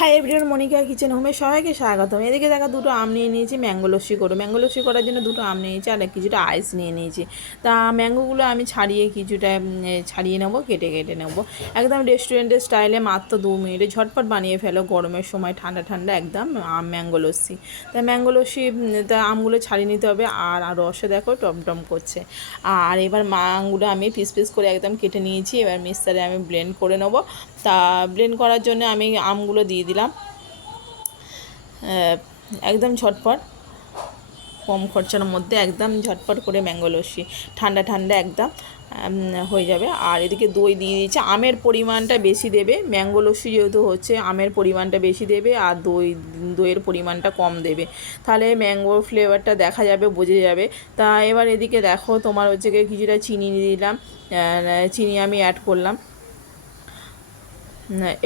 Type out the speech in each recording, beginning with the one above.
Hi everyone, Monika kitchen হোমে সবাইকে স্বাগতম। এদিকে দেখা দুটো আম নিয়ে নিয়েছি ম্যাঙ্গো লস্যি করো। ম্যাঙ্গো লস্যি করার জন্য দুটো আম নিয়েছি আর কিছুটা আইস নিয়ে নিয়েছি। তা ম্যাঙ্গোগুলো আমি কিছুটা ছাড়িয়ে নেবো, কেটে কেটে নেবো। একদম রেস্টুরেন্টের স্টাইলে মাত্র 2 মিনিটে ঝটপট বানিয়ে ফেলো গরমের সময়, ঠান্ডা ঠান্ডা একদম আম ম্যাঙ্গো লস্যি। তা ম্যাঙ্গো লস্যি তা আমগুলো ছাড়িয়ে নিতে হবে। আর রসে দেখো টমটম করছে। আর এবার আমগুলো আমি পিস পিস করে একদম কেটে নিয়েছি। এবার মিক্সারে আমি ব্লেন্ড করে নেবো। তা ব্লেন্ড করার জন্য আমি আমগুলো দিয়ে দিলাম একদম ঝটপট, কম খরচার মধ্যে একদম ঝটপট করে ম্যাঙ্গো লস্যি ঠান্ডা ঠান্ডা একদম হয়ে যাবে। আর এদিকে দই দিয়ে দিয়েছে। আমের পরিমাণটা বেশি দেবে, ম্যাঙ্গো লস্যি যেহেতু হচ্ছে আমের পরিমাণটা বেশি দেবে আর দইয়ের পরিমাণটা কম দেবে, তাহলে ম্যাঙ্গোর ফ্লেভারটা দেখা যাবে, বোঝা যাবে। তা এবার এদিকে দেখো তোমার হচ্ছে কিছুটা চিনি দিয়ে দিলাম, চিনি আমি অ্যাড করলাম।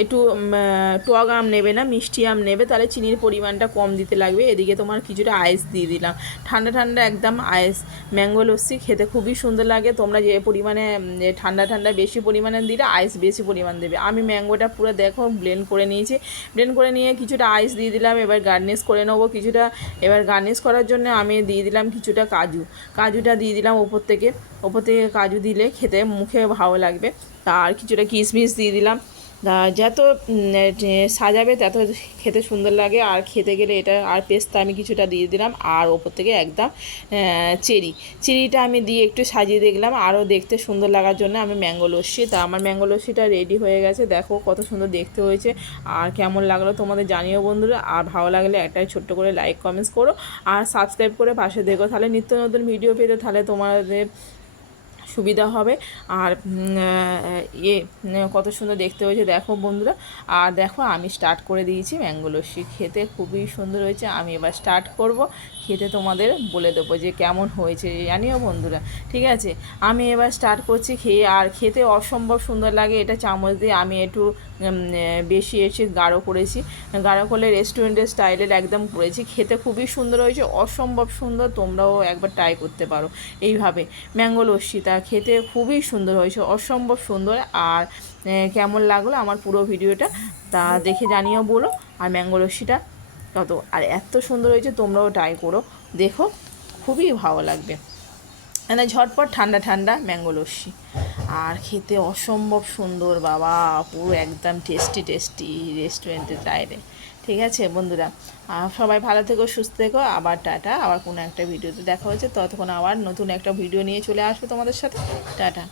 একটু টক আম নেবে না, মিষ্টি আম নেবে, তাহলে চিনির পরিমাণটা কম দিতে লাগবে। এদিকে তোমার কিছুটা আইস দিয়ে দিলাম, ঠান্ডা ঠান্ডা একদম আইস। ম্যাঙ্গো লস্যি খেতে খুবই সুন্দর লাগে। তোমরা যে পরিমাণে ঠান্ডা ঠান্ডা বেশি পরিমাণে দিলে আইস বেশি পরিমাণ দেবে। আমি ম্যাঙ্গোটা পুরো দেখো ব্লেন্ড করে নিয়েছি। ব্লেন্ড করে নিয়ে কিছুটা আইস দিয়ে দিলাম। এবার গার্নিশ করে নেবো কিছুটা। এবার গার্নিশ করার জন্য আমি দিয়ে দিলাম কিছুটা কাজুটা দিয়ে দিলাম ওপর থেকে কাজু দিলে খেতে মুখে ভালো লাগবে। আর কিছুটা কিশমিশ দিয়ে দিলাম। যত সাজাবে তত খেতে সুন্দর লাগে। আর খেতে গেলে এটা আর পেস্তা আমি কিছুটা দিয়ে দিলাম। আর ওপর থেকে একদম চেরিটা আমি দিয়ে একটু সাজিয়ে দেখলাম আরও দেখতে সুন্দর লাগার জন্য আমি ম্যাঙ্গো লস্যি। তা আমার ম্যাঙ্গো লস্যিটা রেডি হয়ে গেছে। দেখো কত সুন্দর দেখতে হয়েছে। আর কেমন লাগলো তোমাদের জানিও বন্ধুরা। আর ভালো লাগলে একটাই ছোট্ট করে লাইক কমেন্টস করো আর সাবস্ক্রাইব করে পাশে দেখো, তাহলে নিত্য নতুন ভিডিও পেতে তাহলে তোমাদের সুবিধা হবে। আর কত সুন্দর দেখতে হয়েছে দেখো বন্ধুরা। আর দেখো আমি স্টার্ট করে দিয়েছি ম্যাঙ্গো লস্যি, খেতে খুবই সুন্দর হয়েছে। আমি এবার স্টার্ট করব, খেতে তোমাদের বলে দেবো যে কেমন হয়েছে জানিও বন্ধুরা। ঠিক আছে, আমি এবার স্টার্ট করছি খেয়ে। আর খেতে অসম্ভব সুন্দর লাগে। এটা চামচ দিয়ে আমি একটু বেশি গাঢ় করেছি, গাঢ় করলে রেস্টুরেন্টের স্টাইলের একদম করেছি। খেতে খুবই সুন্দর হয়েছে, অসম্ভব সুন্দর। তোমরাও একবার ট্রাই করতে পারো এইভাবে ম্যাঙ্গো লস্যিটা, খেতে খুবই সুন্দর হয়েছে, অসম্ভব সুন্দর। আর কেমন লাগলো আমার পুরো ভিডিওটা তা দেখে জানিও বলো। আর ম্যাঙ্গো লস্যিটা কত আর এত সুন্দর হয়েছে, তোমরাও ট্রাই করো, দেখো খুবই ভালো লাগবে। মানে ঝটপট ঠান্ডা ঠান্ডা ম্যাঙ্গো লস্যি আর খেতে অসম্ভব সুন্দর বাবা, পুরো একদম টেস্টি রেস্টুরেন্টের টাইপে। ঠিক আছে বন্ধুরা, সবাই ভালো থেকো, সুস্থ থেকো। আবার টাটা, আবার কোনো একটা ভিডিওতে দেখা হচ্ছে। ততক্ষণ আবার নতুন একটা ভিডিও নিয়ে চলে আসবে তোমাদের সাথে। টাটা।